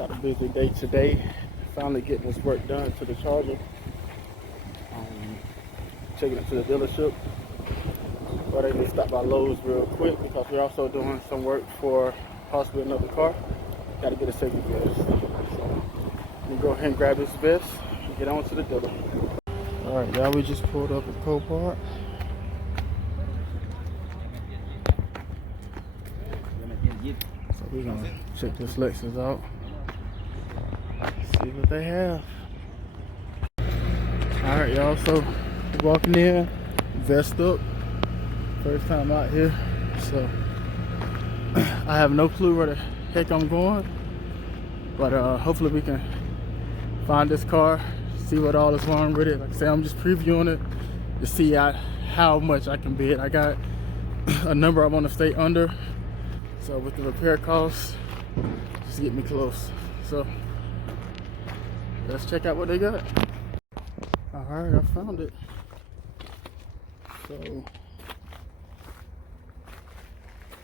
Got a busy day today. Finally getting this work done to the Charger. Taking it to the dealership. But I need to stop by Lowe's real quick because we're also doing some work for possibly another car. Got to get a safety vest. So let me go ahead and grab this vest and get on to the dealer. Alright, y'all, we just pulled up at CoPart. So we're gonna check this Lexus out. See what they have. Alright, y'all, so walking in, vest up. First time out here, so I have no clue where the heck I'm going, but hopefully we can find this car, see what all is wrong with it. Like I say, I'm just previewing it to see how much I can bid. I got a number I want to stay under, so with the repair costs, just get me close. So let's check out what they got. Alright, I found it. So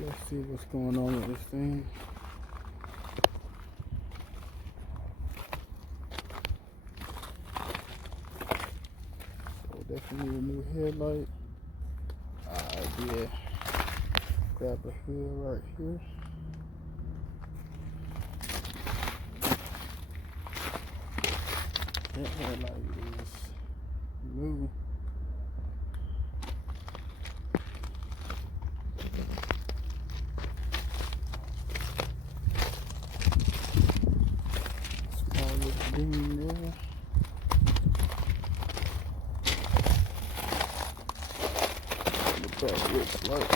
let's see what's going on with this thing. So definitely need a new headlight. Yeah. Grab a hood right here. That headlight is new. Small little ding there. What that looks like.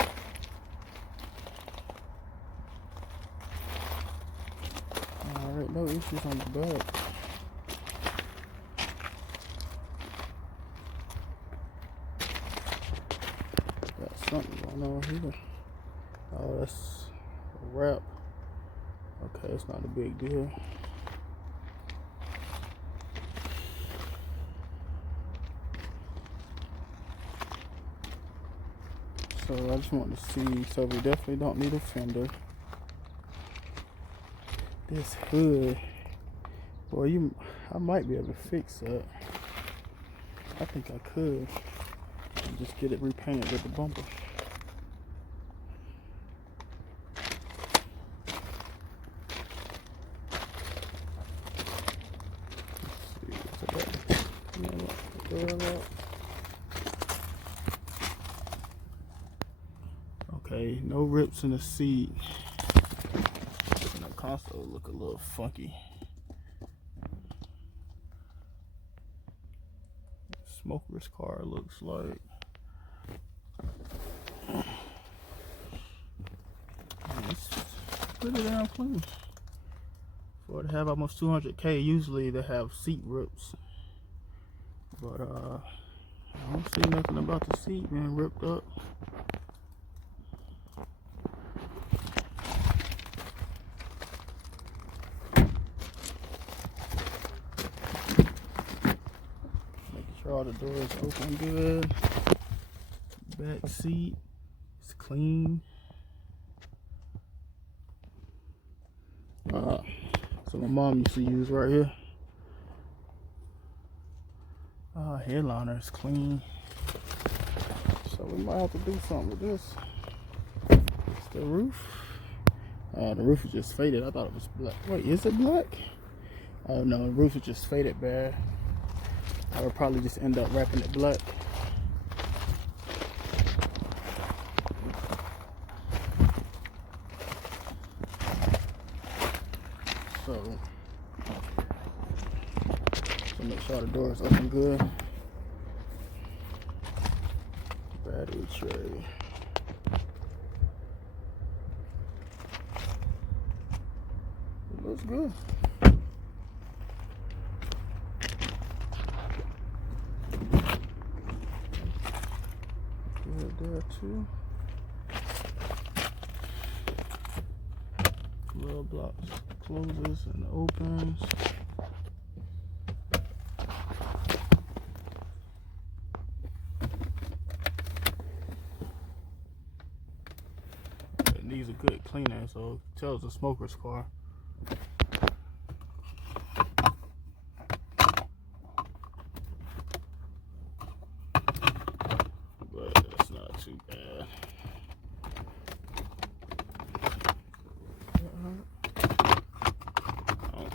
Alright, no issues on the back. Got something going on here. Oh, that's a wrap. Okay, it's not a big deal. So I just want to see, so we definitely don't need a fender. This hood, boy, I might be able to fix that. I think I could. And just get it repainted with the bumper. Okay, no rips in the seat. And the console look a little funky. Smoker's car looks like. It's pretty damn clean. For it to have almost 200K, usually they have seat rips. But I don't see nothing about the seat being ripped up. Making sure all the doors open good. Back seat is clean. So my mom used to use right here. Headliner is clean. So we might have to do something with this. It's the roof. The roof is just faded. I thought it was black. Wait, is it black? Oh no, the roof is just faded bad. I would probably just end up wrapping it black. So make sure the doors open good. Battery tray. It looks good. Good there too. Glove blocks closes and opens. It needs a good cleaner, so it tells the smoker's car.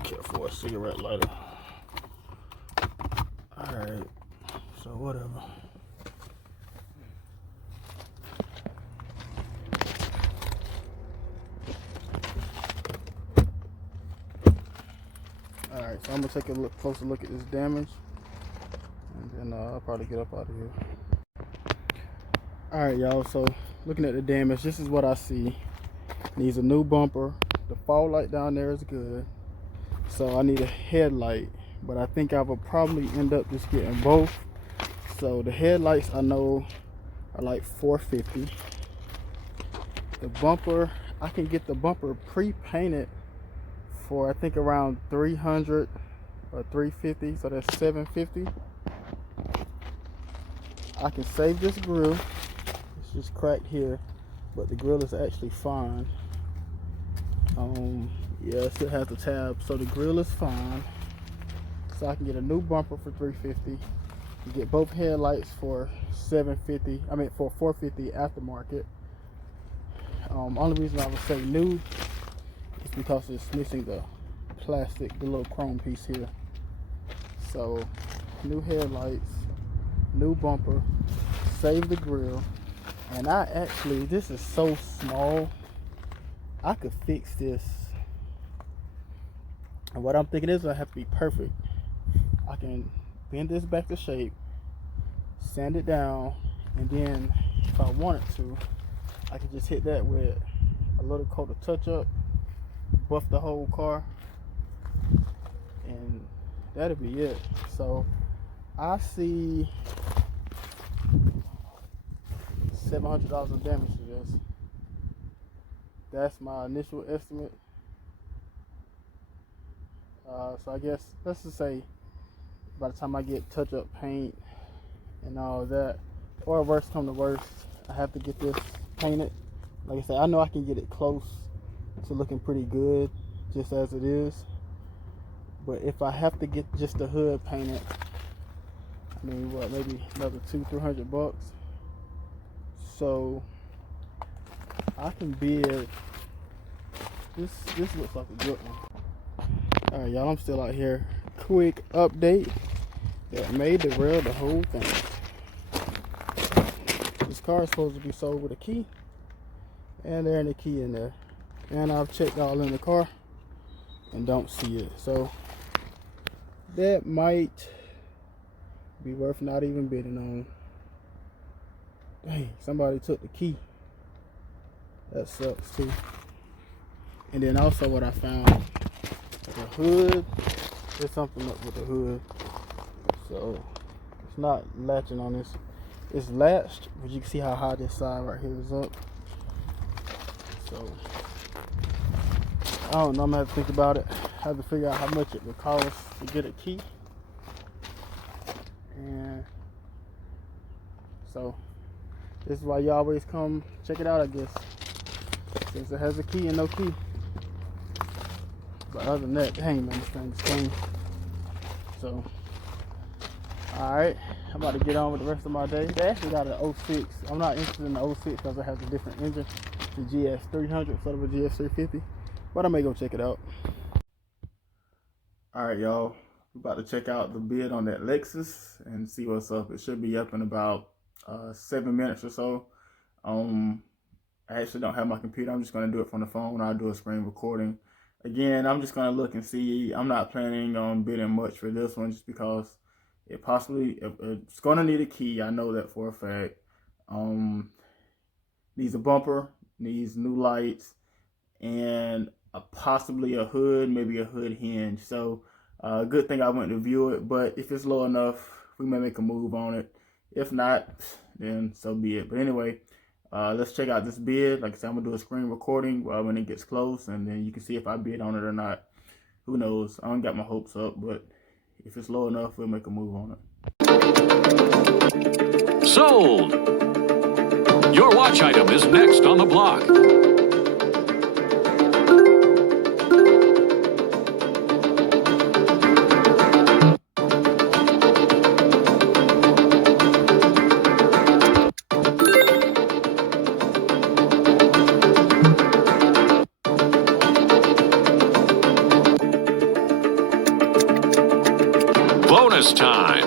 care for a cigarette lighter. Alright, so whatever. Alright, so I'm gonna take a closer look at this damage, and then I'll probably get up out of here. Alright, y'all, so looking at the damage, this is what I see. Needs a new bumper. The fog light down there is good, so I need a headlight, but I think I will probably end up just getting both. So the headlights I know are like $450. The bumper, I can get the bumper pre-painted for I think around $300 or $350, so that's $750. I can save this grill. It's just cracked here, but the grill is actually fine. Yeah, it still has the tab, so the grill is fine. So I can get a new bumper for $350. Get both headlights for $750. I mean for $450 aftermarket. Only reason I would say new is because it's missing the plastic, the little chrome piece here. So new headlights, new bumper, save the grill, and I actually, this is so small, I could fix this. And what I'm thinking is I have to be perfect. I can bend this back to shape, sand it down, and then if I wanted to, I can just hit that with a little coat of touch-up, buff the whole car, and that'll be it. So I see $700 in damage to this. That's my initial estimate. So I guess let's just say by the time I get touch-up paint and all that, or worst come to worst, I have to get this painted. Like I said, I know I can get it close to looking pretty good just as it is, but if I have to get just the hood painted, I mean, what, maybe another $200-300. So I can bid this. This looks like a good one. All right, y'all, I'm still out here. Quick update that may derail the whole thing. This car is supposed to be sold with a key, and there ain't a key in there. And I've checked all in the car and don't see it. So that might be worth not even bidding on. Dang, somebody took the key. That sucks too. And then also what I found, the hood, there's something up with the hood. So it's not latching on this. It's latched, but you can see how high this side right here is up. So I don't know, I'm gonna have to think about it. I have to figure out how much it would cost to get a key. And so this is why you always come check it out, I guess, since it has a key and no key. But other than that, dang man, this thing's clean. So alright, I'm about to get on with the rest of my day. They actually got an 06. I'm not interested in the 06 because it has a different engine, the GS300 instead of a GS350. But I may go check it out. Alright, y'all, we're about to check out the bid on that Lexus and see what's up. It should be up in about 7 minutes or so. I actually don't have my computer. I'm just going to do it from the phone. I'll do a screen recording. Again, I'm just going to look and see. I'm not planning on bidding much for this one just because it's going to need a key. I know that for a fact. Needs a bumper, needs new lights, and possibly a hood, maybe a hood hinge. So good thing I went to view it, but if it's low enough, we may make a move on it. If not, then so be it. But anyway, let's check out this bid. Like I said, I'm gonna do a screen recording when it gets close, and then you can see if I bid on it or not. Who knows? I don't got my hopes up, but if it's low enough, we'll make a move on it. Sold! Your watch item is next on the block. bonus time.